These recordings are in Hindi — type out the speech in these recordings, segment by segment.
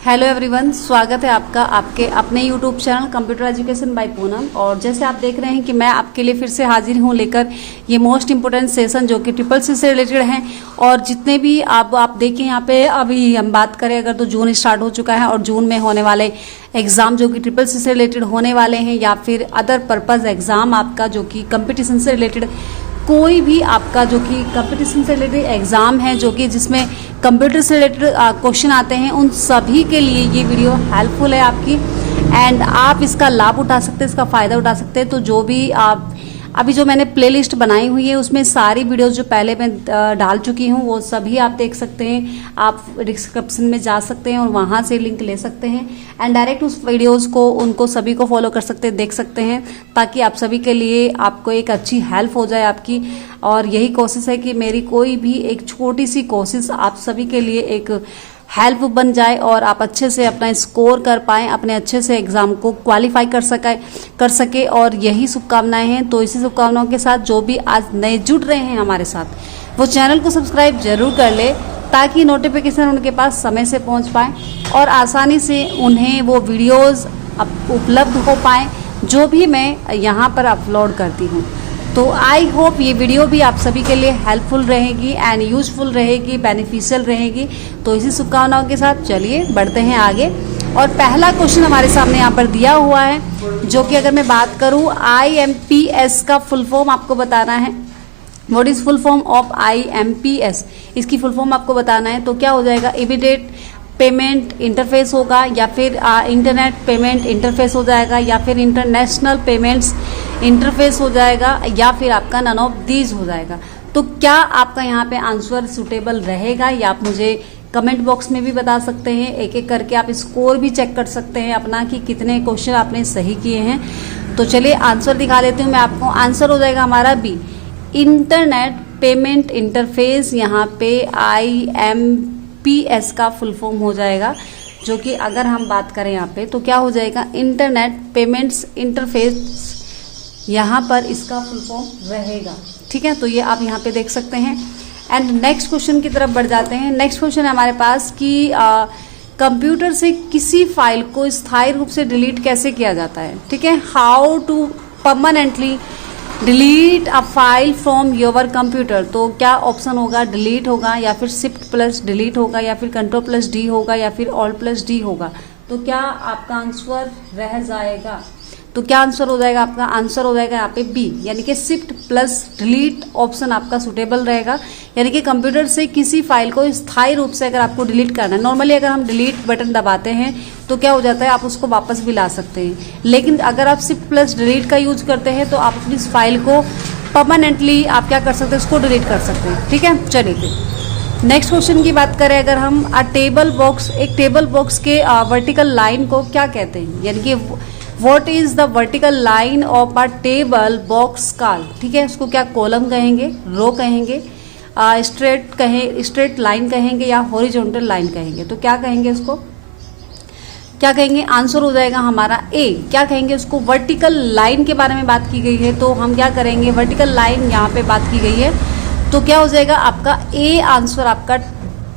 हेलो एवरीवन, स्वागत है आपका आपके अपने YouTube channel computer education by Poonam. और जैसे आप देख रहे हैं कि मैं आपके लिए फिर से हाजिर हूं लेकर ये मोस्ट इंपोर्टेंट सेशन जो कि ट्रिपल सी से रिलेटेड हैं। और जितने भी आप देखें यहाँ पे, अभी हम बात करें अगर तो जून स्टार्ट हो चुका है और जून में होने वाले एग्ज़ाम जो कि ट्रिपल सी से रिलेटेड होने वाले हैं, या फिर अदर पर्पज़ एग्ज़ाम आपका जो कि कंपटीशन से रिलेटेड कोई भी आपका जो कि कंपटीशन से रिलेटेड एग्ज़ाम है जो कि जिसमें कंप्यूटर से रिलेटेड क्वेश्चन आते हैं, उन सभी के लिए ये वीडियो हेल्पफुल है आपकी। एंड आप इसका लाभ उठा सकते हैं, इसका फ़ायदा उठा सकते हैं। तो जो भी आप अभी जो मैंने प्लेलिस्ट बनाई हुई है उसमें सारी वीडियोस जो पहले मैं डाल चुकी हूँ वो सभी आप देख सकते हैं। आप डिस्क्रिप्शन में जा सकते हैं और वहाँ से लिंक ले सकते हैं एंड डायरेक्ट उस वीडियोस को उनको सभी को फॉलो कर सकते हैं, देख सकते हैं, ताकि आप सभी के लिए आपको एक अच्छी हेल्प हो जाए आपकी। और यही कोशिश है कि मेरी कोई भी एक छोटी सी कोशिश आप सभी के लिए एक हेल्प बन जाए और आप अच्छे से अपना स्कोर कर पाएँ, अपने अच्छे से एग्ज़ाम को क्वालिफाई कर सके। और यही शुभकामनाएं हैं। तो इसी शुभकामनाओं के साथ जो भी आज नए जुड़ रहे हैं हमारे साथ, वो चैनल को सब्सक्राइब जरूर कर ले, ताकि नोटिफिकेशन उनके पास समय से पहुंच पाए और आसानी से उन्हें वो वीडियोज़ उपलब्ध हो पाएँ जो भी मैं यहाँ पर अपलोड करती हूँ। तो आई होप ये वीडियो भी आप सभी के लिए हेल्पफुल रहेगी एंड यूजफुल रहेगी, बेनिफिशियल रहेगी। तो इसी शुभकामनाओं के साथ चलिए बढ़ते हैं आगे। और पहला क्वेश्चन हमारे सामने यहाँ पर दिया हुआ है, जो कि अगर मैं बात करूँ IMPS का फुल फॉर्म आपको बताना है। What is full form of IMPS? इसकी फुल फॉर्म आपको बताना है। तो क्या हो जाएगा, इमीडिएट पेमेंट इंटरफेस होगा, या फिर इंटरनेट पेमेंट इंटरफेस हो जाएगा, या फिर इंटरनेशनल पेमेंट्स इंटरफेस हो जाएगा, या फिर आपका नन ऑफ दीज हो जाएगा। तो क्या आपका यहाँ पे आंसर सुटेबल रहेगा, या आप मुझे कमेंट बॉक्स में भी बता सकते हैं। एक एक करके आप स्कोर भी चेक कर सकते हैं अपना कि कितने क्वेश्चन आपने सही किए हैं। तो चलिए आंसर दिखा देती हूँ मैं आपको। आंसर हो जाएगा हमारा बी, इंटरनेट पेमेंट इंटरफेस। यहाँ पे IMPS का फुल फॉर्म हो जाएगा, जो कि अगर हम बात करें यहाँ पे तो क्या हो जाएगा, इंटरनेट पेमेंट्स इंटरफेस, यहाँ पर इसका फुल फॉर्म रहेगा। ठीक है, तो ये आप यहाँ पे देख सकते हैं। एंड नेक्स्ट क्वेश्चन की तरफ बढ़ जाते हैं। नेक्स्ट क्वेश्चन है हमारे पास कि कंप्यूटर से किसी फाइल को स्थायी रूप से डिलीट कैसे किया जाता है। ठीक है, how to permanently delete a file from your computer. तो क्या ऑप्शन होगा, डिलीट होगा, या फिर शिफ्ट प्लस डिलीट होगा, या फिर कंट्रोल प्लस डी होगा, या फिर ऑल प्लस डी होगा। तो क्या आपका आंसर रह जाएगा, तो क्या आंसर हो जाएगा आपका, आंसर हो जाएगा यहाँ पे बी, यानी कि शिफ्ट प्लस डिलीट ऑप्शन आपका सुटेबल रहेगा। यानी कि कंप्यूटर से किसी फाइल को स्थायी रूप से अगर आपको डिलीट करना है, नॉर्मली अगर हम डिलीट बटन दबाते हैं तो क्या हो जाता है, आप उसको वापस भी ला सकते हैं। लेकिन अगर आप शिफ्ट प्लस डिलीट का यूज करते हैं तो आप अपनी इस फाइल को परमानेंटली आप क्या कर सकते हैं, उसको डिलीट कर सकते हैं। ठीक है, चलिए फिर नेक्स्ट क्वेश्चन की बात करें अगर हम, टेबल बॉक्स, एक टेबल बॉक्स के वर्टिकल लाइन को क्या कहते हैं, यानी कि what is the vertical line of a table box called. ठीक है, उसको क्या कॉलम कहेंगे, रो कहेंगे, स्ट्रेट लाइन कहेंगे, या हॉरिजॉन्टल लाइन कहेंगे। तो क्या कहेंगे उसको, क्या कहेंगे, आंसर हो जाएगा हमारा ए। क्या कहेंगे उसको, वर्टिकल लाइन के बारे में बात की गई है, तो हम क्या करेंगे, वर्टिकल लाइन यहाँ पे बात की गई है, तो क्या हो जाएगा आपका ए आंसर आपका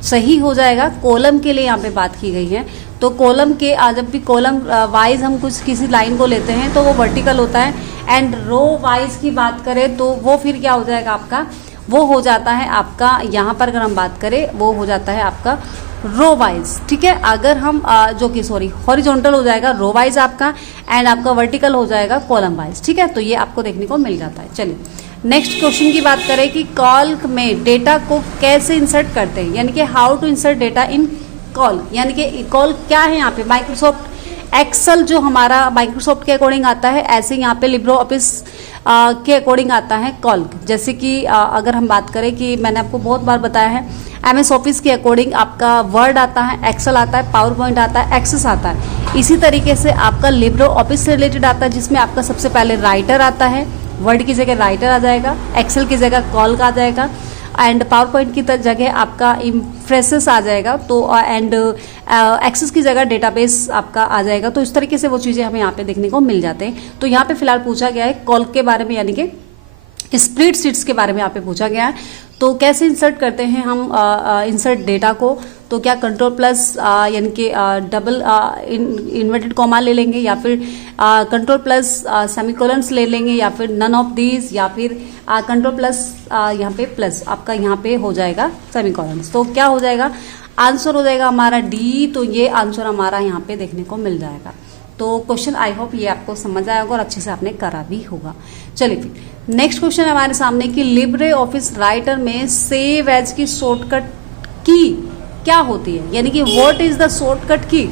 सही हो जाएगा। कॉलम के लिए यहाँ पे बात की गई है, तो कॉलम के जब भी कॉलम वाइज हम किसी लाइन को लेते हैं तो वो वर्टिकल होता है। एंड रो वाइज की बात करें तो वो फिर क्या हो जाएगा आपका, वो हो जाता है आपका, यहाँ पर अगर हम बात करें वो हो जाता है आपका रो वाइज। ठीक है, अगर हम हॉरिजॉन्टल हो जाएगा रो वाइज आपका, एंड आपका वर्टिकल हो जाएगा कॉलम वाइज। ठीक है, तो ये आपको देखने को मिल जाता है। चलिए नेक्स्ट क्वेश्चन की बात करें कि कॉल्क में डेटा को कैसे इंसर्ट करते हैं, यानी कि हाउ टू इंसर्ट डेटा इन कॉल्क। यानी कि कॉल्क क्या है, यहाँ पे माइक्रोसॉफ्ट एक्सेल जो हमारा माइक्रोसॉफ्ट के अकॉर्डिंग आता है, ऐसे यहाँ पे लिब्रो ऑफिस के अकॉर्डिंग आता है कॉल्क। जैसे कि अगर हम बात करें कि मैंने आपको बहुत बार बताया है, MS ऑफिस के अकॉर्डिंग आपका वर्ड आता है, एक्सेल आता है, पावर पॉइंट आता है, एक्सेस आता है। इसी तरीके से आपका लिब्रो ऑफिस से रिलेटेड आता है, जिसमें आपका सबसे पहले राइटर आता है, वर्ड की जगह राइटर आ जाएगा, एक्सेल की जगह कॉल्क आ जाएगा, एंड पावर पॉइंट की जगह आपका इम्प्रेसेस आ जाएगा, तो एंड एक्सेस की जगह डेटाबेस आपका आ जाएगा। तो इस तरीके से वो चीज़ें हमें यहाँ पे देखने को मिल जाते हैं। तो यहाँ पे फिलहाल पूछा गया है कॉल्क के बारे में, यानी कि स्प्रेडशीट्स के बारे में यहाँ पे पूछा गया है। तो कैसे इंसर्ट करते हैं हम इंसर्ट डेटा को, तो क्या कंट्रोल प्लस यानी कि डबल इन्वर्टेड कॉमा ले लेंगे, या फिर कंट्रोल प्लस सेमीकोलन्स ले लेंगे, या फिर नन ऑफ दीज, या फिर कंट्रोल प्लस यहाँ पे प्लस आपका यहाँ पे हो जाएगा सेमीकोलन्स। तो क्या हो जाएगा, आंसर हो जाएगा हमारा डी। तो ये आंसर हमारा यहाँ पे देखने को मिल जाएगा। तो क्वेश्चन आई होप ये आपको समझ आया होगा और अच्छे से आपने करा भी होगा। चलिए फिर नेक्स्ट क्वेश्चन हमारे सामने कि लिब्रे ऑफिस राइटर में सेव एज की शॉर्टकट की क्या होती है, यानी कि what is the shortcut key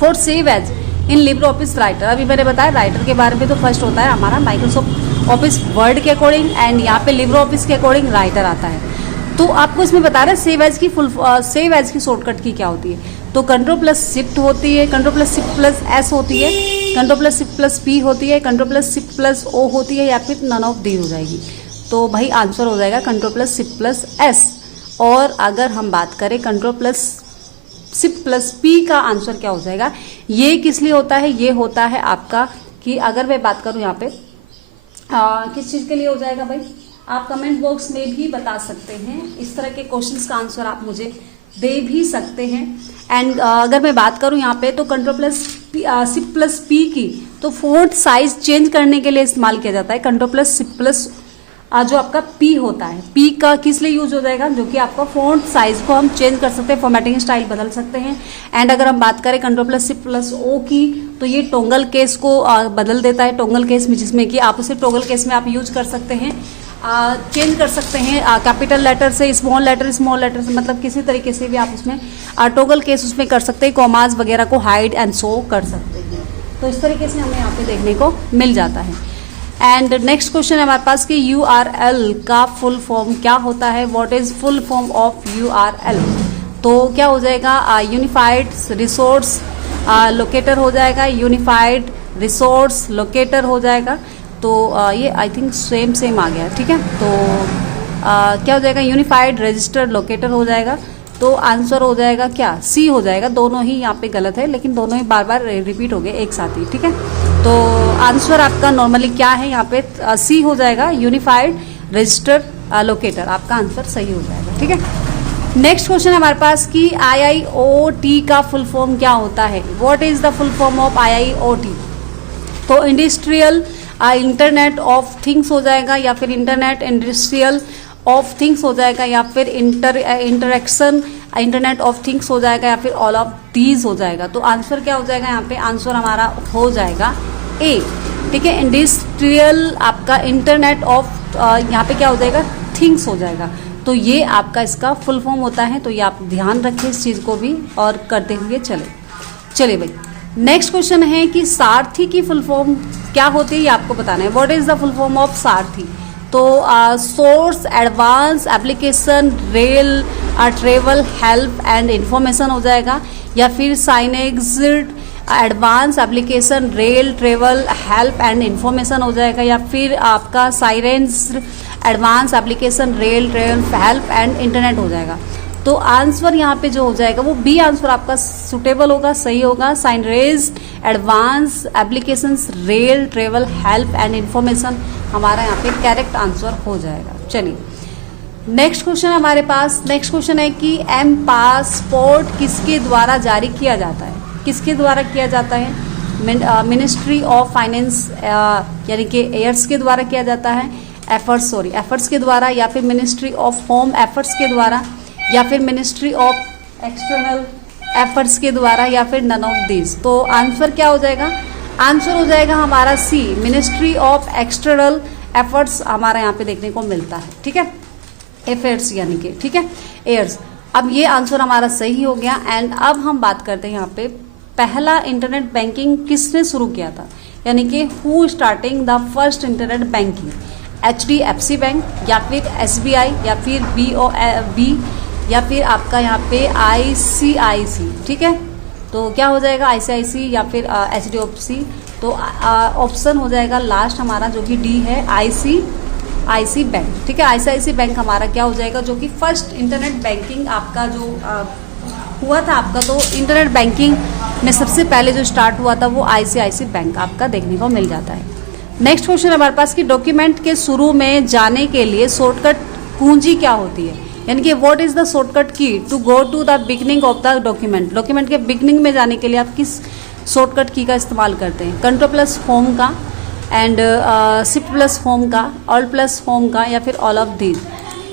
for save as in Libre Office Writer. अभी मैंने बताया राइटर के बारे में, तो फर्स्ट होता है हमारा माइक्रोसॉफ्ट ऑफिस वर्ड के अकॉर्डिंग, एंड यहाँ पे लिब्रे ऑफिस के अकॉर्डिंग राइटर आता है। तो आपको इसमें बता रहे हैं सेव एज की शॉर्टकट की क्या होती है। तो कंट्रोल प्लस शिफ्ट होती है, control plus shift plus S होती है, control plus shift plus P होती है, control plus shift plus O होती है, या फिर नन ऑफ दी हो जाएगी। तो भाई आंसर हो जाएगा control plus shift plus S. और अगर हम बात करें control plus shift plus P का आंसर क्या हो जाएगा, ये किस लिए होता है, ये होता है आपका कि अगर मैं बात करूं यहाँ पे किस चीज़ के लिए हो जाएगा भाई, आप कमेंट बॉक्स में भी बता सकते हैं। इस तरह के क्वेश्चंस का आंसर आप मुझे दे भी सकते हैं। एंड अगर मैं बात करूं यहाँ पे तो control plus shift plus P की तो फोंट साइज चेंज करने के लिए इस्तेमाल किया जाता है। कंट्रोल प्लस शिफ्ट प्लस जो आपका पी होता है, पी का किस लिए यूज हो जाएगा, जो कि आपका फोंट साइज को हम चेंज कर सकते हैं, फॉर्मेटिंग स्टाइल बदल सकते हैं। एंड अगर हम बात करें control plus shift plus O की, तो ये टोंगल केस को बदल देता है, टोंगल केस में, जिसमें कि आप उसे टोंगल केस में आप यूज कर सकते हैं, चेंज कर सकते हैं कैपिटल लेटर से स्मॉल लेटर से, मतलब किसी तरीके से भी आप उसमें टोगल केस उसमें कर सकते हैं, कॉमाज वगैरह को हाइड एंड शो कर सकते हैं। तो इस तरीके से हमें यहाँ पे देखने को मिल जाता है। एंड नेक्स्ट क्वेश्चन है हमारे पास कि URL का फुल फॉर्म क्या होता है, what is full form of URL। तो क्या हो जाएगा, यूनिफाइड रिसोर्स लोकेटर हो जाएगा, यूनिफाइड रिसोर्स लोकेटर हो जाएगा। तो ये आई थिंक सेम आ गया, ठीक है। तो क्या हो जाएगा, यूनिफाइड रजिस्टर लोकेटर हो जाएगा। तो आंसर हो जाएगा क्या, सी हो जाएगा। दोनों ही यहाँ पे गलत है, लेकिन दोनों ही बार बार रिपीट हो गए एक साथ ही, ठीक है। तो आंसर आपका नॉर्मली क्या है यहाँ पे, सी हो जाएगा, यूनिफाइड रजिस्टर लोकेटर आपका आंसर सही हो जाएगा, ठीक है। नेक्स्ट क्वेश्चन हमारे पास कि IIoT का फुल फॉर्म क्या होता है, what is the full form of IIoT। तो इंडस्ट्रियल इंटरनेट ऑफ थिंग्स हो जाएगा, या फिर इंटरनेट इंडस्ट्रियल ऑफ थिंग्स हो जाएगा, या फिर इंटरेक्शन इंटरनेट ऑफ थिंग्स हो जाएगा, या फिर ऑल ऑफ दीज हो जाएगा। तो आंसर क्या हो जाएगा यहाँ पे, आंसर हमारा हो जाएगा ए, ठीक है। इंडस्ट्रियल आपका इंटरनेट ऑफ यहाँ पे क्या हो जाएगा, थिंग्स हो जाएगा। तो ये आपका इसका फुल फॉर्म होता है। तो ये आप ध्यान रखें इस चीज़ को भी और करते हुए चले भाई। नेक्स्ट क्वेश्चन है कि सारथी की फुल फॉर्म क्या होती है, ये आपको बताना है। What is the full form of Saarthi. तो source advance application rail travel help and information हो जाएगा, या फिर साइनेक्सिड advance application rail travel help and information हो जाएगा, या फिर आपका sirens advance application rail travel help and internet हो जाएगा। तो आंसर यहाँ पे जो हो जाएगा वो बी आंसर आपका सुटेबल होगा, सही होगा। साइनरेज advance applications rail travel help and information हमारा यहाँ पे करेक्ट आंसर हो जाएगा। चलिए नेक्स्ट क्वेश्चन हमारे पास, नेक्स्ट क्वेश्चन है कि एम पासपोर्ट किसके द्वारा जारी किया जाता है, किसके द्वारा किया जाता है। मिनिस्ट्री ऑफ फाइनेंस यानी कि एयर्स के द्वारा किया जाता है, एफर्ट्स के द्वारा, या फिर मिनिस्ट्री ऑफ होम एफर्ट्स के द्वारा, या फिर मिनिस्ट्री ऑफ एक्सटर्नल एफर्ट्स के द्वारा, या फिर नन ऑफ दिस। तो आंसर क्या हो जाएगा, आंसर हो जाएगा हमारा सी, मिनिस्ट्री ऑफ एक्सटर्नल एफर्ट्स हमारा यहाँ पे देखने को मिलता है, ठीक है। एफेयर्स यानी कि, ठीक है, एयर्स। अब ये आंसर हमारा सही हो गया। एंड अब हम बात करते हैं यहाँ पे पहला इंटरनेट बैंकिंग किसने शुरू किया था, यानी कि who starting the first internet banking, HDFC bank, या फिर SBI, या फिर BOB, या फिर आपका यहाँ पे ICIC, ठीक है। तो क्या हो जाएगा, ICIC या फिर HDFC। तो ऑप्शन हो जाएगा लास्ट हमारा जो कि डी है, ICIC बैंक, ठीक है। ICIC बैंक हमारा क्या हो जाएगा, जो कि फर्स्ट इंटरनेट बैंकिंग आपका जो हुआ था आपका। तो इंटरनेट बैंकिंग में सबसे पहले जो स्टार्ट हुआ था वो ICIC बैंक आपका देखने को मिल जाता है। नेक्स्ट क्वेश्चन हमारे पास कि डॉक्यूमेंट के शुरू में जाने के लिए शॉर्टकट कुंजी क्या होती है, यानी कि what is the shortcut key to go to the beginning of the document. Document के बिगनिंग में जाने के लिए आप किस शॉर्टकट की का इस्तेमाल करते हैं, कंट्रोल प्लस होम का एंड शिफ्ट प्लस होम का, ऑल प्लस होम का, या फिर ऑल ऑफ दीज।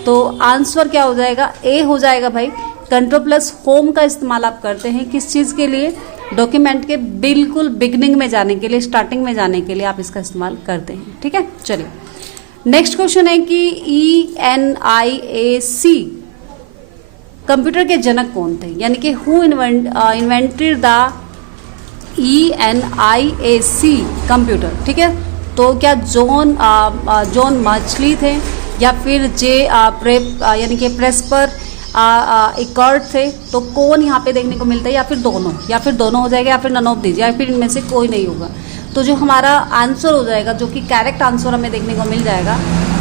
तो आंसर क्या हो जाएगा, ए हो जाएगा भाई। कंट्रोल प्लस होम का इस्तेमाल आप करते हैं किस चीज़ के लिए, डॉक्यूमेंट के बिल्कुल बिगनिंग में जाने के लिए, स्टार्टिंग में जाने के लिए आप इसका इस्तेमाल करते हैं। ठीक है, चलिए नेक्स्ट क्वेश्चन है कि ENIAC कंप्यूटर के जनक कौन थे, यानी कि who invented the ENIAC computer. ठीक है, तो क्या जॉन मर्चली थे, या फिर यानी कि प्रेस्पर इकर्ट थे। तो कौन यहाँ पे देखने को मिलता है, या फिर दोनों हो जाएगा, या फिर नन ऑफ दीज, या फिर इनमें से कोई नहीं होगा। तो जो हमारा आंसर हो जाएगा, जो कि करेक्ट आंसर हमें देखने को मिल जाएगा,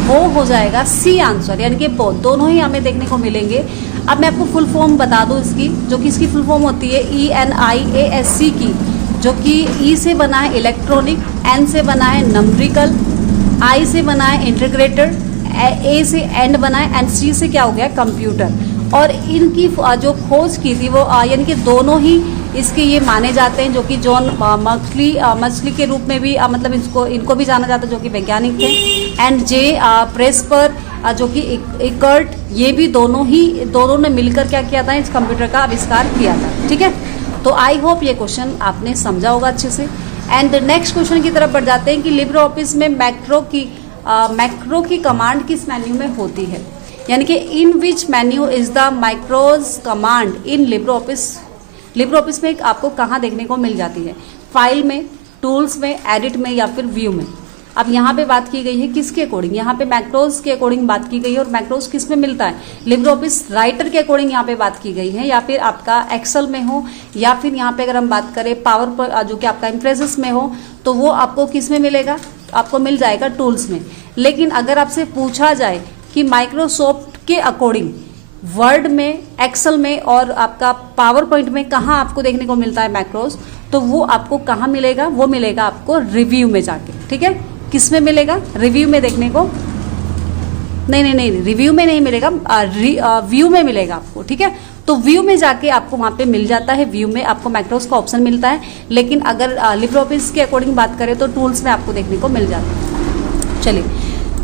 वो हो जाएगा सी आंसर, यानी कि दोनों ही हमें देखने को मिलेंगे। अब मैं आपको फुल फॉर्म बता दूं इसकी, जो कि इसकी फुल फॉर्म होती है ENIASC की, जो कि ई से बना है इलेक्ट्रॉनिक, एन से बना है नंबरिकल, आई से बना है इंटीग्रेटेड, ए से एंड बना है, एंड सी से क्या हो गया कंप्यूटर। और इनकी जो खोज की थी वो यानी कि दोनों ही इसके ये माने जाते हैं, जो कि जॉन मर्चली के रूप में भी मतलब इनको भी जाना जाता है, जो कि वैज्ञानिक थे, एंड प्रेस्पर जो कि इकर्ट, ये भी दोनों ने मिलकर क्या किया था, इस कंप्यूटर का आविष्कार किया था। ठीक है, तो आई होप ये क्वेश्चन आपने समझा होगा अच्छे से। एंड नेक्स्ट क्वेश्चन की तरफ बढ़ जाते हैं कि लिब्रे ऑफिस में मैक्रो की कमांड किस मेन्यू में होती है, यानी कि in which menu is the macros command in Libre Office में आपको कहाँ देखने को मिल जाती है, फाइल में, टूल्स में, एडिट में, या फिर व्यू में। अब यहाँ पे बात की गई है किसके अकॉर्डिंग, यहाँ पे मैक्रोज के अकॉर्डिंग बात की गई है। और मैक्रोज किस में मिलता है, लिब्रे ऑफिस राइटर के अकॉर्डिंग यहाँ पे बात की गई है, या फिर आपका एक्सेल में हो, या फिर यहाँ पे अगर हम बात करें पावर पर जो कि आपका इम्प्रेसेस में हो, तो वो आपको किस में मिलेगा, आपको मिल जाएगा टूल्स में। लेकिन अगर आपसे पूछा जाए कि माइक्रोसॉफ्ट के अकॉर्डिंग वर्ड में, एक्सेल में और आपका पावर पॉइंट में कहाँ आपको देखने को मिलता है मैक्रोज, तो वो आपको कहाँ मिलेगा, वो मिलेगा आपको रिव्यू में जाके। ठीक है, किस में मिलेगा, रिव्यू में देखने को, नहीं रिव्यू में नहीं मिलेगा, व्यू में मिलेगा आपको। ठीक है, तो व्यू में जाके आपको वहाँ पे मिल जाता है, व्यू में आपको मैक्रोज का ऑप्शन मिलता है। लेकिन अगर लिब्रे ऑफिस के अकॉर्डिंग बात करें तो टूल्स में आपको देखने को मिल जाता है। चलिए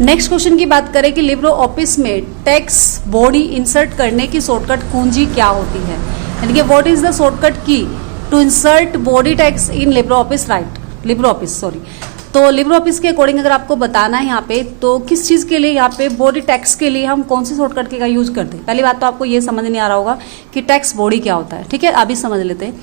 नेक्स्ट क्वेश्चन की बात करें कि लिब्रे ऑफिस में टेक्स्ट बॉडी इंसर्ट करने की शॉर्टकट कुंजी क्या होती है, यानी कि what is the shortcut key to insert body text in Libre Office तो लिब्रे ऑफिस के अकॉर्डिंग अगर आपको बताना है यहाँ पे, तो किस चीज़ के लिए यहाँ पे बॉडी टेक्स्ट के लिए हम कौन सी शॉर्टकट के का यूज करते हैं। पहली बात तो आपको ये समझ नहीं आ रहा होगा कि टेक्स्ट बॉडी क्या होता है। ठीक है, अभी समझ लेते हैं।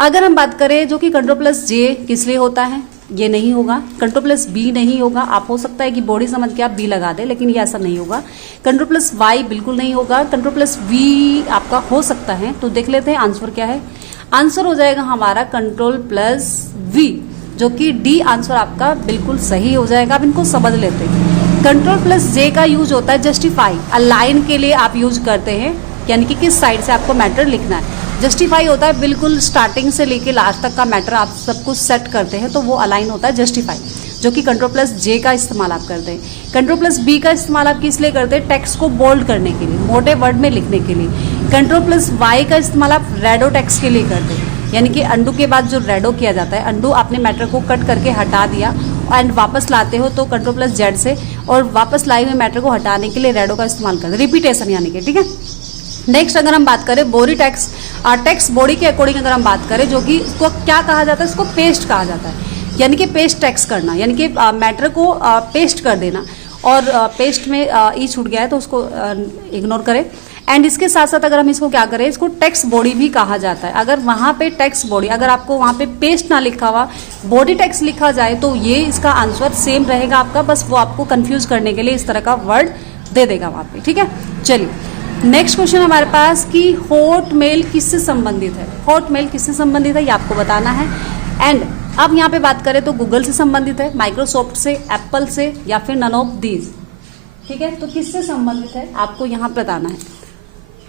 अगर हम बात करें जो कि कंट्रोल प्लस जे किस लिए होता है, ये नहीं होगा। कंट्रोल प्लस बी नहीं होगा। आप हो सकता है कि बॉडी समझ के आप बी लगा दें, लेकिन ये ऐसा नहीं होगा। कंट्रोल प्लस वाई बिल्कुल नहीं होगा। कंट्रोल प्लस वी आपका हो सकता है। तो देख लेते हैं आंसर क्या है। आंसर हो जाएगा हमारा कंट्रोल प्लस वी, जो कि डी आंसर आपका बिल्कुल सही हो जाएगा। अब इनको समझ लेते हैं। कंट्रोल प्लस जे का यूज होता है जस्टिफाई, अलाइन के लिए आप यूज करते हैं, यानी कि किस साइड से आपको मैटर लिखना है। जस्टिफाई होता है बिल्कुल स्टार्टिंग से लेके लास्ट तक का मैटर आप सब कुछ सेट करते हैं, तो वो अलाइन होता है जस्टिफाई, जो कि कंट्रोल प्लस जे का इस्तेमाल आप करते हैं। कंट्रोल प्लस बी का इस्तेमाल आप किस लिए करते हैं, टेक्स्ट को बोल्ड करने के लिए, मोटे वर्ड में लिखने के लिए। कंट्रोल प्लस वाई का इस्तेमाल आप रेडो टेक्स्ट के लिए करते हैं, यानी कि अंडू के बाद जो रेडो किया जाता है, अंडू आपने मैटर को कट करके हटा दिया एंड वापस लाते हो तो कंट्रोल प्लस जेड से, और वापस लाई हुए मैटर को हटाने के लिए रेडो का इस्तेमाल करते हैं, रिपीटेशन यानी कि। ठीक है, नेक्स्ट अगर हम बात करें बॉडी टेक्स्ट बॉडी के अकॉर्डिंग अगर हम बात करें, जो कि इसको क्या कहा जाता है, इसको पेस्ट कहा जाता है, यानी कि पेस्ट टेक्स्ट करना, यानी कि मैटर को पेस्ट कर देना। और पेस्ट में ई छूट गया है तो उसको इग्नोर करें। एंड इसके साथ साथ अगर हम इसको क्या करें, इसको टेक्स्ट बॉडी भी कहा जाता है। अगर वहाँ पे टेक्स्ट बॉडी, अगर आपको वहाँ पे पेस्ट ना लिखा हुआ बॉडी टेक्स्ट लिखा जाए, तो ये इसका आंसर सेम रहेगा आपका, बस वो आपको कंफ्यूज करने के लिए इस तरह का वर्ड दे देगा वहाँ पे। ठीक है, चलिए नेक्स्ट क्वेश्चन हमारे पास कि हॉटमेल किससे संबंधित है। हॉटमेल किससे संबंधित है ये आपको बताना है। एंड अब यहाँ पे बात करें तो गूगल से संबंधित है, माइक्रोसॉफ्ट से, एप्पल से, या फिर नन ऑफ दीज। ठीक है, तो किससे संबंधित है आपको यहाँ बताना है।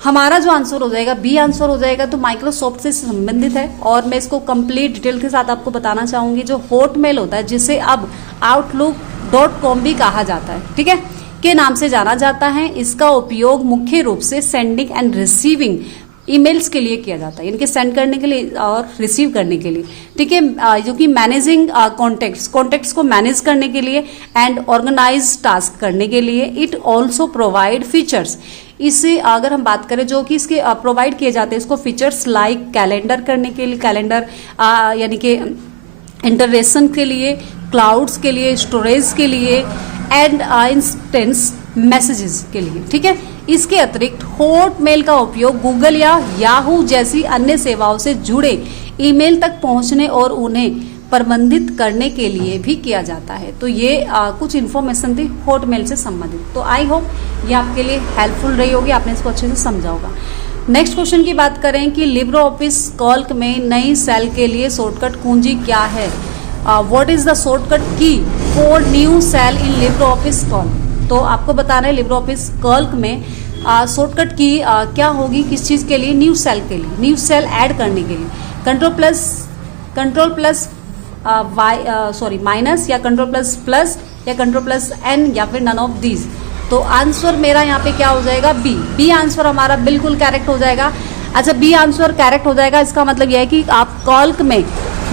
हमारा जो आंसर हो जाएगा बी आंसर हो जाएगा, तो माइक्रोसॉफ्ट से संबंधित है। और मैं इसको कंप्लीट डिटेल के साथ आपको बताना चाहूंगी। जो हॉटमेल होता है, जिसे अब outlook.com भी कहा जाता है, ठीक है, के नाम से जाना जाता है। इसका उपयोग मुख्य रूप से सेंडिंग एंड रिसीविंग ईमेल्स के लिए किया जाता है, इनके सेंड करने के लिए और रिसीव करने के लिए, ठीक है। जो कि मैनेजिंग कॉन्टेक्ट्स को मैनेज करने के लिए एंड ऑर्गेनाइज टास्क करने के लिए। इट ऑल्सो प्रोवाइड फीचर्स, इससे अगर हम बात करें जो कि इसके प्रोवाइड किए जाते हैं इसको फीचर्स लाइक कैलेंडर करने के लिए, कैलेंडर यानी कि इंटरेक्शन के लिए, क्लाउड्स के लिए, स्टोरेज के लिए एंड इंस्टेंस मैसेजेस के लिए, ठीक है। इसके अतिरिक्त हॉटमेल का उपयोग गूगल या याहू जैसी अन्य सेवाओं से जुड़े ईमेल तक पहुंचने और उन्हें प्रबंधित करने के लिए भी किया जाता है। तो ये कुछ इन्फॉर्मेशन थी हॉटमेल से संबंधित। तो आई होप ये आपके लिए हेल्पफुल रही होगी, आपने इसको अच्छे से समझा होगा। नेक्स्ट क्वेश्चन की बात करें कि लिब्रे ऑफिस कैल्क में नई सेल के लिए शॉर्टकट कुंजी क्या है। What is the shortcut key for new cell in Libre Office Calc. तो आपको बताना है लिब्रे ऑफिस कैल्क में शॉर्टकट की क्या होगी, किस चीज़ के लिए, न्यू सेल के लिए, न्यू सेल ऐड करने के लिए। कंट्रोल प्लस माइनस या कंट्रोल प्लस प्लस या कंट्रोल प्लस एन या फिर नन ऑफ दीज। तो आंसर मेरा यहाँ पे क्या हो जाएगा, बी आंसर हमारा बिल्कुल करेक्ट हो जाएगा। अच्छा, बी आंसर करेक्ट हो जाएगा, इसका मतलब यह है कि आप कैल्क में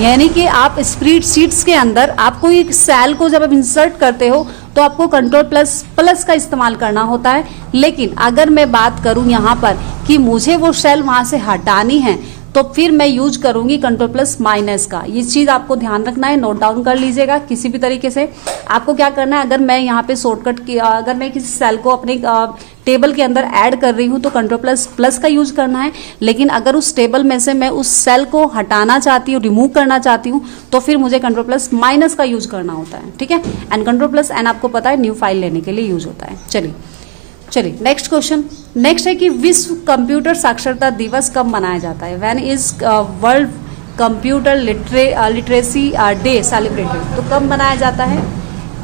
यानी कि आप स्प्रेडशीट्स के अंदर आपको एक सेल को जब आप इंसर्ट करते हो तो आपको कंट्रोल प्लस प्लस का इस्तेमाल करना होता है। लेकिन अगर मैं बात करूं यहाँ पर कि मुझे वो सेल वहां से हटानी है तो फिर मैं यूज करूंगी कंट्रोल प्लस माइनस का। ये चीज आपको ध्यान रखना है, नोट डाउन कर लीजिएगा किसी भी तरीके से। आपको क्या करना है, अगर मैं यहाँ पे शॉर्टकट की अगर मैं किसी सेल को अपने टेबल के अंदर ऐड कर रही हूँ तो कंट्रोल प्लस प्लस का यूज करना है। लेकिन अगर उस टेबल में से मैं उस सेल को हटाना चाहती हूँ, रिमूव करना चाहती हूँ, तो फिर मुझे कंट्रोल प्लस माइनस का यूज करना होता है, ठीक है। एंड कंट्रोल प्लस एन आपको पता है न्यू फाइल लेने के लिए यूज होता है। चलिए नेक्स्ट क्वेश्चन। नेक्स्ट है कि विश्व कंप्यूटर साक्षरता दिवस कब मनाया जाता है। When is world computer literacy day celebrated. तो कब मनाया जाता है,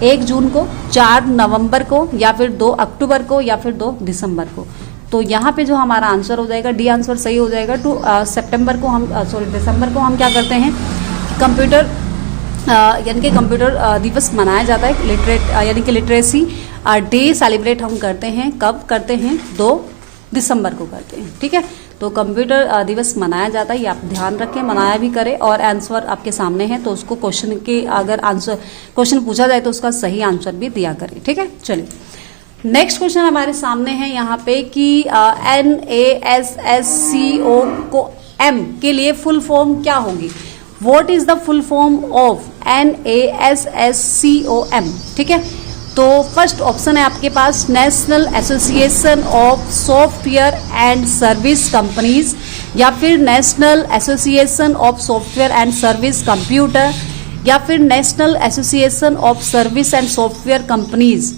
1 जून को, 4 नवंबर को, या फिर 2 अक्टूबर को, या फिर 2 दिसंबर को। तो यहाँ पे जो हमारा आंसर हो जाएगा, डी आंसर सही हो जाएगा। सितंबर को हम दिसंबर को हम क्या करते हैं, कंप्यूटर यानी कि कंप्यूटर दिवस मनाया जाता है, यानी कि लिटरेसी डे सेलिब्रेट हम करते हैं। कब करते हैं, 2 दिसंबर को करते हैं, ठीक है। तो कंप्यूटर दिवस मनाया जाता है, ये आप ध्यान रखें, मनाया भी करें। और आंसर आपके सामने है तो उसको क्वेश्चन के अगर आंसर क्वेश्चन पूछा जाए तो उसका सही आंसर भी दिया करें, ठीक है। चलिए नेक्स्ट क्वेश्चन हमारे सामने है यहाँ पे कि NASSCO को M के लिए फुल फॉर्म क्या होगी। What is the full form of NASSCOM, ठीक है। तो फर्स्ट ऑप्शन है आपके पास national association of software and service companies, या फिर national association of software and service computer, या फिर national association of service and software companies,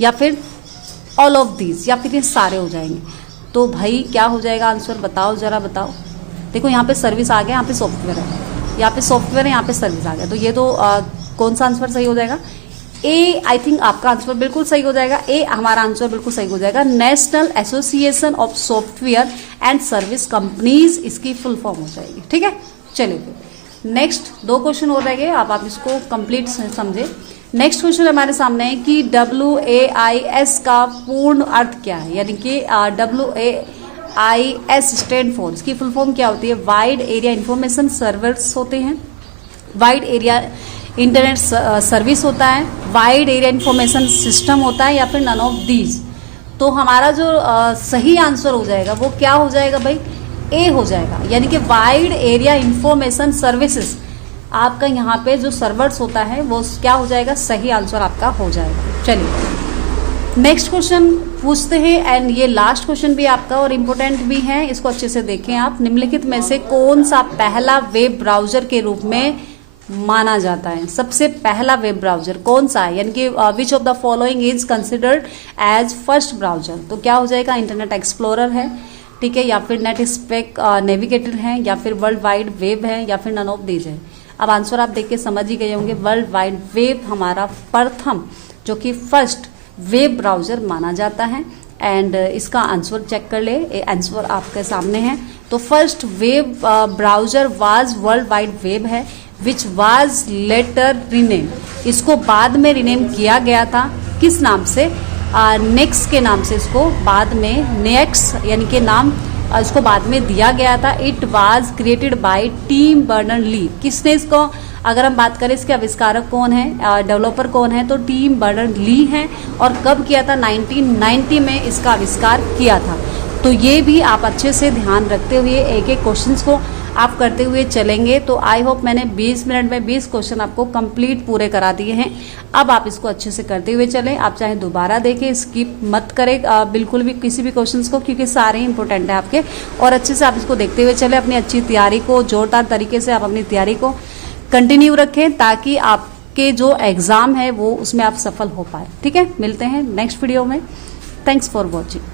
या फिर ऑल ऑफ दीज, या फिर ये सारे हो जाएंगे। तो भाई क्या हो जाएगा आंसर, बताओ जरा बताओ। देखो यहाँ पे सर्विस आ गया, यहाँ पे सॉफ्टवेयर है, यहाँ पे सॉफ्टवेयर है, यहाँ पे सर्विस आ गया। तो ये तो कौन सा आंसर सही हो जाएगा, ए। आई थिंक आपका आंसर बिल्कुल सही हो जाएगा, ए हमारा आंसर बिल्कुल सही हो जाएगा। National association of software and service companies इसकी फुल फॉर्म हो जाएगी, ठीक है। चलिए फिर नेक्स्ट 2 क्वेश्चन हो रह गए, अब आप इसको कंप्लीट समझे। नेक्स्ट क्वेश्चन हमारे सामने है कि WAIS का पूर्ण अर्थ क्या है, यानी कि WAIS स्टैंड फॉर, इसकी फुल फॉर्म क्या होती है। वाइड एरिया इंफॉर्मेशन सर्वर्स होते हैं, वाइड एरिया इंटरनेट सर्विस होता है, वाइड एरिया इंफॉर्मेशन सिस्टम होता है, या फिर नन ऑफ दीज। तो हमारा जो सही आंसर हो जाएगा वो क्या हो जाएगा भाई, ए हो जाएगा, यानी कि वाइड एरिया इंफॉर्मेशन सर्विसेज। आपका यहाँ पे जो सर्वर्स होता है वो क्या हो जाएगा, सही आंसर आपका हो जाएगा। चलिए नेक्स्ट क्वेश्चन पूछते हैं, एंड ये लास्ट क्वेश्चन भी आपका और इम्पोर्टेंट भी है, इसको अच्छे से देखें आप। निम्नलिखित में से कौन सा पहला वेब ब्राउजर के रूप में माना जाता है। सबसे पहला वेब ब्राउजर कौन सा है, यानी कि which of the following is considered as first browser. तो क्या हो जाएगा, इंटरनेट एक्सप्लोरर है, ठीक है, या फिर नेट स्पेक नेविगेटर है, या फिर वर्ल्ड वाइड वेब है, या फिर नन ऑफ दीज है। अब आंसर आप देख के समझ ही गए होंगे, वर्ल्ड वाइड वेब हमारा प्रथम जो कि फर्स्ट वेब ब्राउजर माना जाता है। एंड इसका आंसर चेक कर ले, आंसर आपके सामने है। तो first web browser was world wide web है, विच वाज लेटर रीनेम। इसको बाद में रीनेम किया गया था, किस नाम से, नेक्स के नाम से इसको बाद में नेक्स यानी कि नाम इसको बाद में दिया गया था। It was created by Tim Berners Lee. किसने इसको, अगर हम बात करें इसके आविष्कारक कौन है, डेवलपर कौन है, तो टिम बर्नर्स-ली हैं। और कब किया था? 1990 में इसका आविष्कार किया था। तो ये भी आप अच्छे से ध्यान रखते हुए एक एक क्वेश्चंस को आप करते हुए चलेंगे। तो आई होप मैंने 20 मिनट में 20 क्वेश्चन आपको कंप्लीट पूरे करा दिए हैं। अब आप इसको अच्छे से करते हुए चलें। आप चाहे दोबारा देखें, स्किप मत करें बिल्कुल भी किसी भी क्वेश्चंस को, क्योंकि सारे ही इंपॉर्टेंट है आपके। और अच्छे से आप इसको देखते हुए चलें। अपनी अच्छी तैयारी को, जोरदार तरीके से आप अपनी तैयारी को कंटिन्यू रखें, ताकि आपके जो एग्ज़ाम है वो उसमें आप सफल हो पाए। ठीक है, मिलते हैं नेक्स्ट वीडियो में। Thanks for watching.